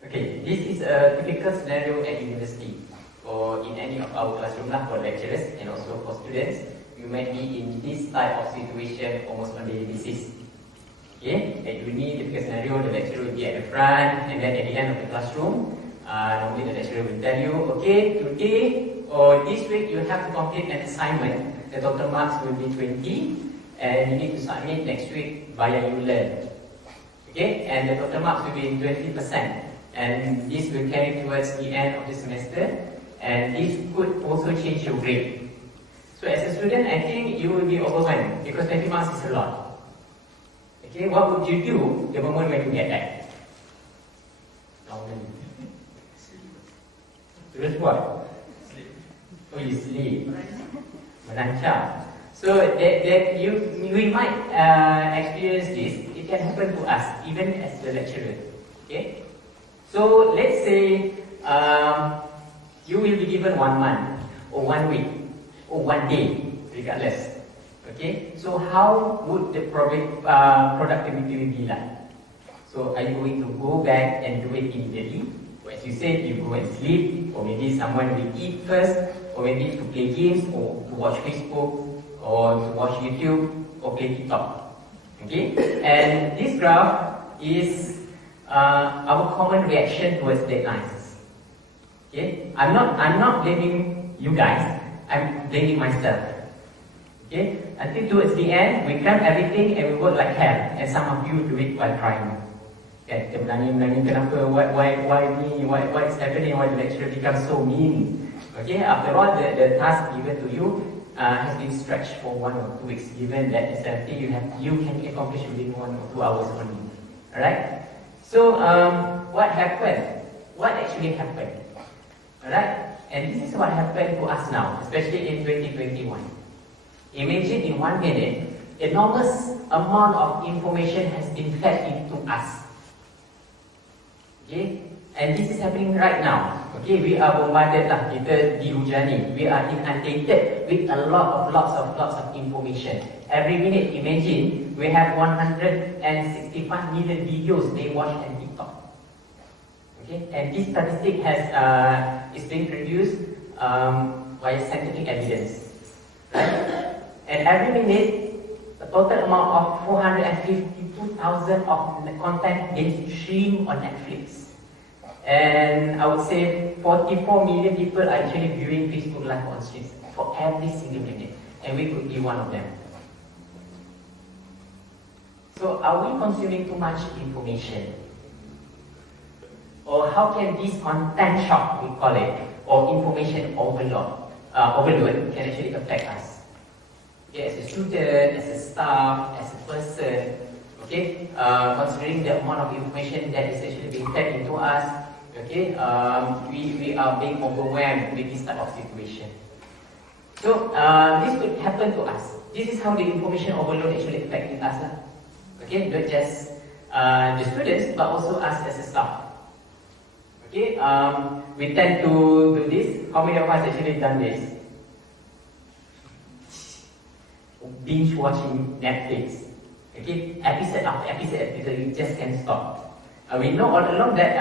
Okay, this is a typical scenario at university or in any of our classroom for lecturers and also for students. You might be in this type of situation almost on a daily basis. Okay, at uni, typical scenario, the lecturer will be at the front, and then at the end of the classroom, normally the lecturer will tell you, okay, today or this week you have to complete an assignment. The total marks will be 20, and you need to submit next week via ULearn. Okay, and the total marks will be 20%, and this will carry towards the end of the semester, and this could also change your grade. So as a student, I think you will be overwhelmed because 20 marks is a lot. Okay, what would you do the moment when you get that? Normally. Terus what? Sleep. Oh, you sleep. Merancang. So that we might experience this. It can happen to us, even as the lecturer. Okay. So let's say you will be given 1 month, or 1 week, or 1 day, regardless. Okay. So how would the productivity be like? So are you going to go back and do it immediately? Or as you said, you go and sleep, or maybe someone will eat first, or maybe to play games, or to watch Facebook, or to watch YouTube, or play TikTok. Okay? And this graph is our common reaction towards deadlines. Okay? I'm not blaming you guys, I'm blaming myself. Okay? Until towards the end, we cram everything and we work like hell, and some of you do it while crying. Okay, kita menangis kenapa, why me, what is happening, why the lecturer becomes so mean. Okay, after all, the task given to you has been stretched for 1 or 2 weeks, given that it's something you can accomplish within 1 or 2 hours only. Alright? So, what happened? What actually happened? Alright? And this is what happened to us now, especially in 2021. Imagine in 1 minute, enormous amount of information has been fed into us. Okay? And this is happening right now. Okay, we are bombarded lah, kita dihujani. We are inundated with a lots of information. Every minute, imagine, we have 165 million videos they watch on TikTok. Okay, and this statistic is being produced by scientific evidence. Right? And every minute, a total amount of 452,000 of content being streamed on Netflix. And I would say 44 million people are actually viewing Facebook Live on streams for every single minute. And we could be one of them. So are we consuming too much information? Or how can this content shock, we call it, or information overload can actually affect us? Okay, as a student, as a staff, as a person, okay, considering the amount of information that is actually being fed into us, okay, we are being overwhelmed with this type of situation. So this could happen to us. This is how the information overload actually affecting us. Okay, not just the students, but also us as a staff. Okay, we tend to do this. How many of us actually done this? Binge watching Netflix. Okay, episode after episode, you just can't stop. We know all along that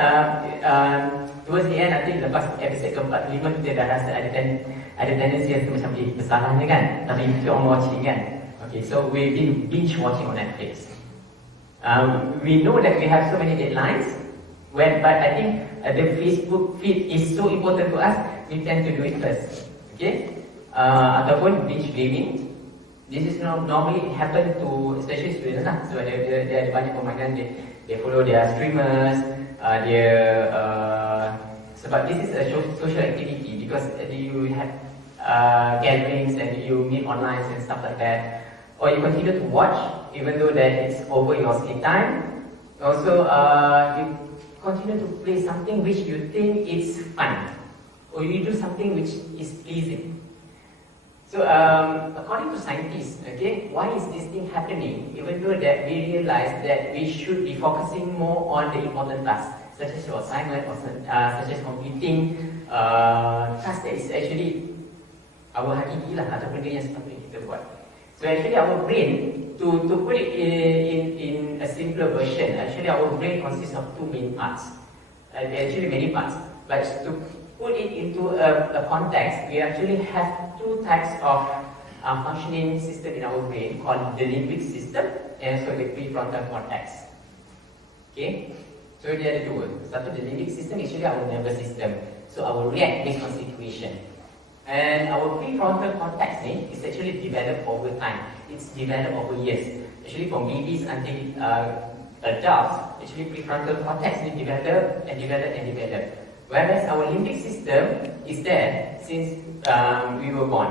towards the end, I think lepas episode ke-45 kita dah rasa ada tendency yang macam bersalah ni kan, tapi kita on watching kan. Okay, so we've been binge watching on Netflix. We know that we have so many deadlines, but I think the Facebook feed is so important to us, we tend to do it first. Okay, ataupun binge gaming. This is normally it happen to especially students lah. So dia ada banyak permainan, they follow their streamers, sebab this is a social activity because you have gatherings and you meet online and stuff like that. Or you continue to watch even though that it's over your sleep time. Also, you continue to play something which you think is fun, or you do something which is pleasing. So, according to scientists, okay, why is this thing happening? Even though that we realize that we should be focusing more on the important tasks, such as your assignment, or such as completing tasks that is actually our hakiki lah, atau benda yang sepatutnya kita buat. So actually our brain, to put it in a simpler version, actually our brain consists of 2 main parts. actually many parts. But to put it into a context, we actually have two types of functioning system in our brain called the limbic system and also the prefrontal cortex. Okay, so dia ada dua. Satu, the limbic system is actually our nervous system, so our react based on situation. And our prefrontal cortex is actually developed over time. It's developed over years. Actually, from babies until adults, actually prefrontal cortex is developed and developed and developed. Whereas our limbic system is there since we were born.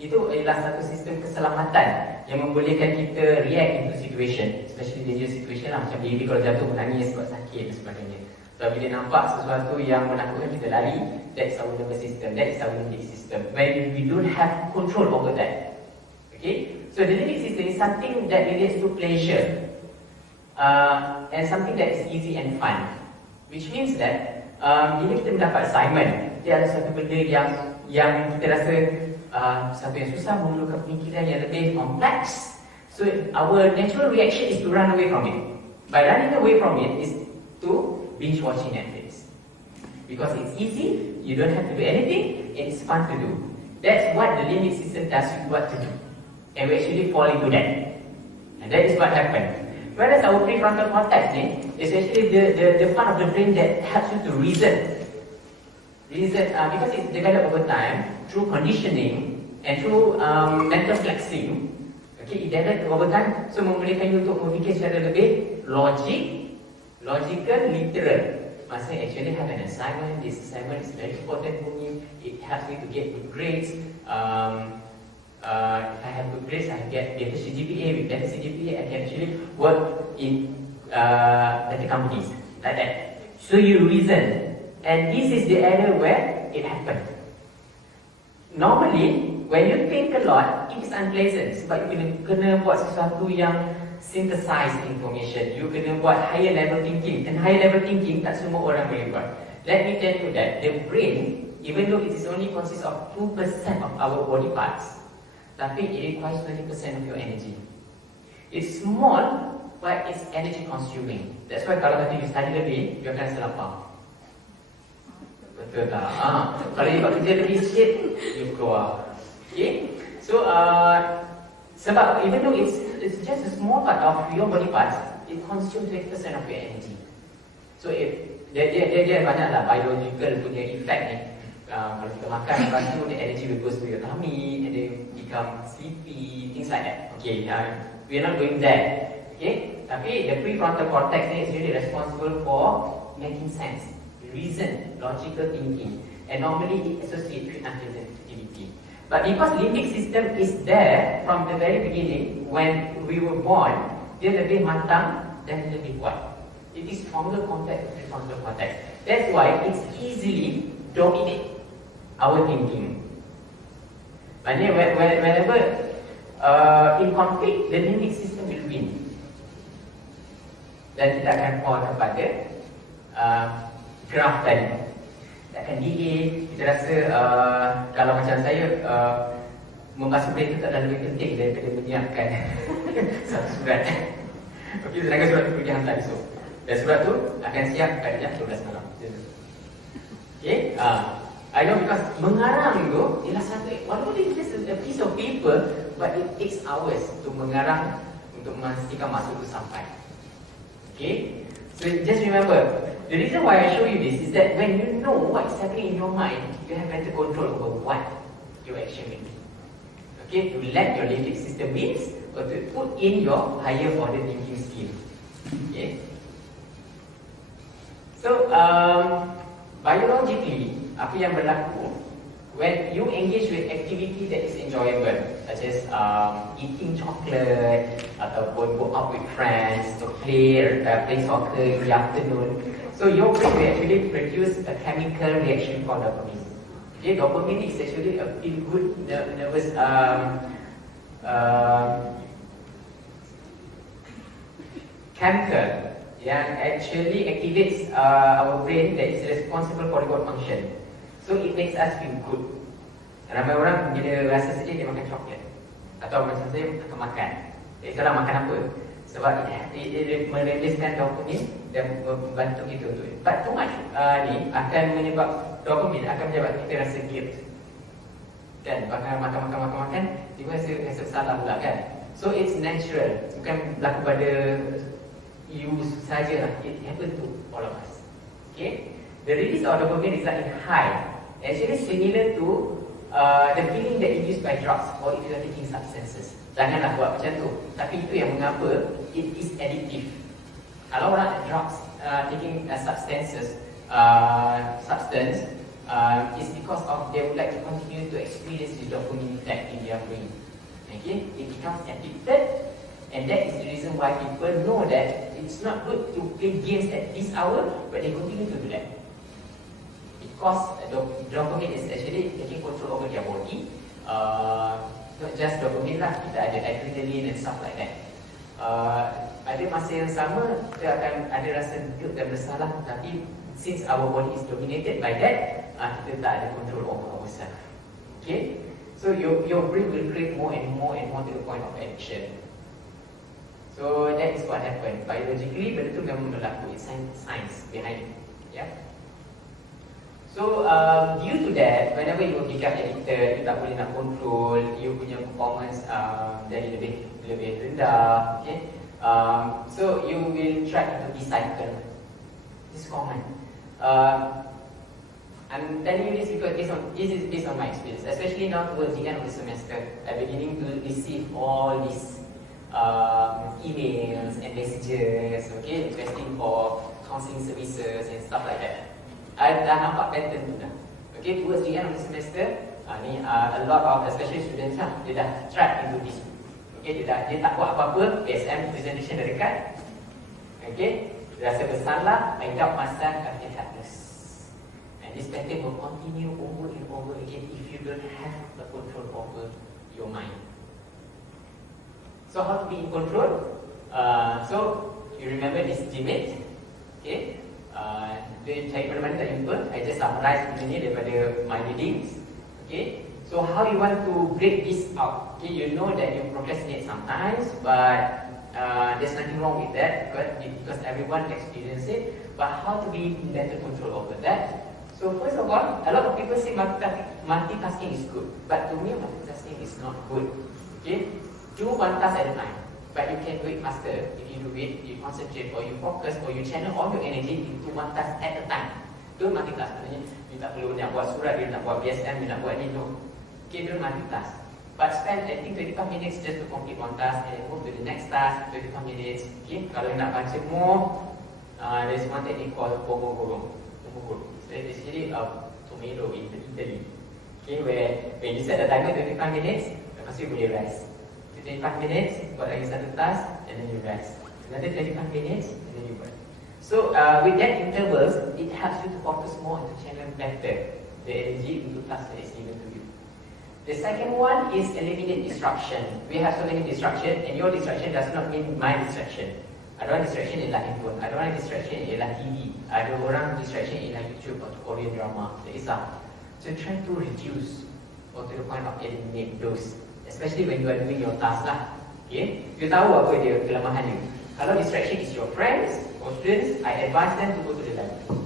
Itu adalah satu sistem keselamatan yang membolehkan kita react into situation, especially dangerous situation lah, macam baby kalau jatuh menangis sebab sakit dan sebagainya. So bila nampak sesuatu yang menakutkan, kita lari. That's our nervous system, that is our limbic system, when we don't have control over that. Okay, so the limbic system is something that relates to pleasure and something that is easy and fun, which means that bila kita mendapat assignment, dia ada satu benda yang kita rasa satu yang susah, memerlukan pemikiran yang lebih kompleks. So our natural reaction is to run away from it. By running away from it is to binge watching Netflix, because it's easy, you don't have to do anything, and it's fun to do. That's what the limbic system tells you what to do, and we actually fall into that, and that is what happens. Whereas our prefrontal cortex is actually the part of the brain that helps you to reason, because it's developed over time through conditioning and through mental flexing. Okay, it developed over time, so membolehkan you untuk berfikir secara lebih logical, literal. Must say actually have an assignment. This assignment is very important for me. It helps me to get good grades. If I have good grades, I get better CGPA. With better CGPA, I can actually work in better companies, like that. So you reason, and this is the area where it happens. Normally, when you think a lot, it is unpleasant. Sebab you kena buat sesuatu yang synthesize information. You kena buat higher level thinking, and higher level thinking tak semua orang boleh buat. Let me tell you that the brain, even though it is only consists of 2% of our body parts, tapi it requires 20% of your energy. It's small, but it's energy consuming. That's why kalau nanti you study lebih, you akan rasa lapar. Betul tak? Kalau you buat kerja lebih sikit, you keluar. Okay? So, sebab even though it's just a small part of your body parts, it consumes 20% of your energy. So dia banyaklah biological punya effect ni. Kalau kita makan, lepas tu the energy will go to your tummy and then become sleepy, things like that. Okay, we are not going there. Okay, tapi the prefrontal cortex ni is really responsible for making sense, reason, logical thinking, and normally it associates with unpleasant activity. But because limbic system is there from the very beginning, when we were born, dia lebih matang dan lebih kuat. It is stronger compared to prefrontal cortex. That's why it's easily dominate our thinking. Maknanya whenever in conflict, the limbic system will win. Dan kita akan fall kepada graph tadi. Kita akan delay. Kita rasa kalau macam saya membasuh brain itu adalah lebih penting daripada menyiapkan satu surat. Okey, sedangkan surat itu pergi hantar esok. Dan surat itu akan siap pada jam 12 malam. Okey, I know because mengarang tu ialah satu, walaupun it's just a piece of paper, but it takes hours untuk mengarang, untuk memastikan maksud itu sampai. Okay, so just remember, the reason why I show you this is that when you know what is happening in your mind, you have better control over what your action will be. Okay, to let your limbic system wins or to put in your higher order thinking skill. Okay, so biologically, apa yang berlaku when you engage with activity that is enjoyable, such as eating chocolate ataupun go out with friends to play soccer in the afternoon. So your brain will actually produce a chemical reaction called dopamine. Okay, dopamine is actually a feel good nervous chemical yang actually activates our brain that is responsible for reward function. So it makes us feel good. Ramai orang bila rasa sedih dia makan coklat, atau macam saya akan makan. Itulah makan apa? Sebab it meriliskan dopamin dan membantu kita untuk but too much ni akan dopamin akan menyebabkan kita rasa guilt. Kan, makan, tiba rasa salah pula kan. So it's natural, bukan berlaku pada you saja lah. It happen to all of us. Okay, the release of dopamine result in high, actually similar to the feeling that induced by drugs or if you are taking substances. Janganlah buat macam tu. Tapi itu yang mengapa it is addictive. Kalau orang drugs taking substance is because of they would like to continue to experience the dopamine effect in their brain. Okay, it becomes addicted, and that is the reason why people know that it's not good to play games at this hour, but they continue to do that. Because dopamine is actually taking control over their body. Not just dopamine lah, kita ada adrenaline and stuff like that. Ada masa yang sama, kita akan ada rasa guilt dan bersalah, tapi since our body is dominated by that, kita tak ada control over ourselves. Okay, so your brain will create more and more to the point of addiction. So that is what happened. Biologically, benda tu memang berlaku. It's science behind it. Yeah. So due to that, whenever you become addicted, you tak boleh nak control, you punya performance jadi lebih rendah. Okay. So you will try to recycle. This is common. I'm telling you this because this is based on my experience, especially now towards the end of the semester. I'm beginning to receive all these emails and messages, okay, requesting for counseling services and stuff like that. I dah nampak pattern tu dah. Okay, towards the end of the semester, a lot of especially students dia dah trapped into this. Okay, dia tak buat apa-apa, PSM presentation dah dekat. Okay, dia rasa bersalah, I doubt myself, I feel helpless. And this pattern will continue over and over again if you don't have the control over your mind. So how to be in control? So you remember this gymnast, okay? Dia cari pada mana tak jumpa. I just summarize benda ni daripada my readings. Okay, so how you want to break this out? Okay, you know that you procrastinate sometimes, but there's nothing wrong with that because everyone experiences it. But how to be in better control over that? So first of all, a lot of people say multitasking is good, but to me multitasking is not good. Okay, do one task at a time. But you can do it faster if you do it, you concentrate or you focus or you channel all your energy into one task at a time. Don't multitask. Maksudnya, you tak perlu nak buat surat, you nak buat BSM, you nak buat ni, no. Okay, don't multitask. But spend, I think, 25 minutes just to complete one task and then move to the next task, 25 minutes. Okay, kalau you nak baca more, there's one technique called Pomodoro. So it's basically a tomato in Italy. Okay, where when you set the timer 25 minutes, lepas tu you boleh rest. 25 minutes, buat lagi satu task, and then you rest. Another 25 minutes, and then you work. So with that intervals, it helps you to focus more and to channel better the energy into task that is given to you. The second one is eliminate distraction. We have so many distraction, and your distraction does not mean my distraction. Ada orang distraction ialah handphone, ada orang distraction ialah TV, ada orang distraction ialah YouTube atau Korean drama. Tak kisah. So try to reduce or to the point of eliminate those. Especially when you are doing your task lah. Okay, you tahu apa dia kelemahan dia. Kalau distraction is your friends or students, I advise them to go to the library.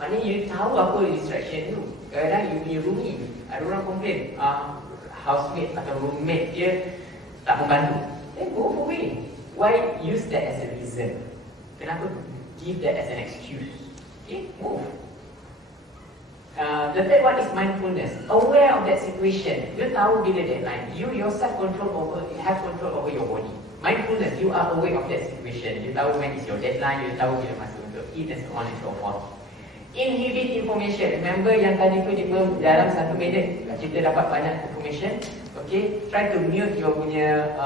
Maknanya you tahu apa distraction tu. Kadang-kadang you punya roomie, ada orang komplain, housemate atau roommate dia tak membantu. Then go away. Why use that as a reason? Kenapa give that as an excuse? Okay, move. The third one is mindfulness. Aware of that situation. You tahu bila deadline. You yourself have control over your body. Mindfulness, you are aware of that situation. You tahu when is your deadline. You tahu bila masa untuk eat and so on and so forth. Inhibit information. Remember yang tadi tu dalam 1 minit kita dapat banyak information. Okay, try to mute your punya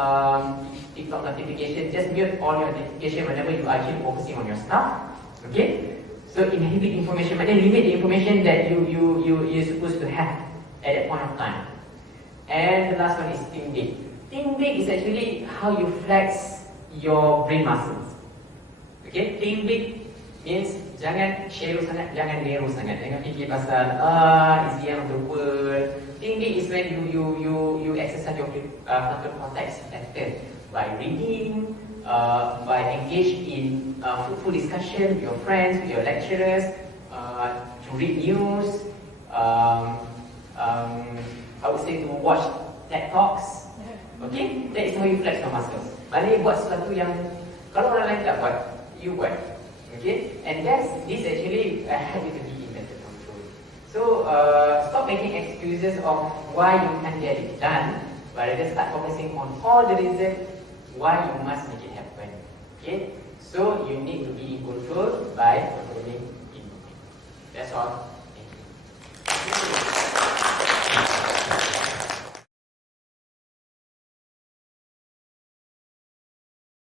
TikTok notification. Just mute all your notification whenever you are actually focusing on your stuff. Okay. So inhibit information, but then limit the information that you're supposed to have at that point of time. And the last one is think big. Think big is actually how you flex your brain muscles. Okay, think big means jangan shallow sangat, jangan narrow sangat. Jangan fikir pasal is the end of the world. Think big is when you exercise your frontal cortex better by reading, by engaging in fruitful discussion with your friends, with your lecturers, to read news, I would say to watch TED Talks. Okay, that is how you flex your muscles. Maknanya buat sesuatu yang kalau orang lain tak buat, you buat. Okay, and this actually help you to be in better control. So stop making excuses of why you can't get it done, but rather start focusing on all the reasons why you must make it happen. Okay, so you need to be in control by controlling it. That's all.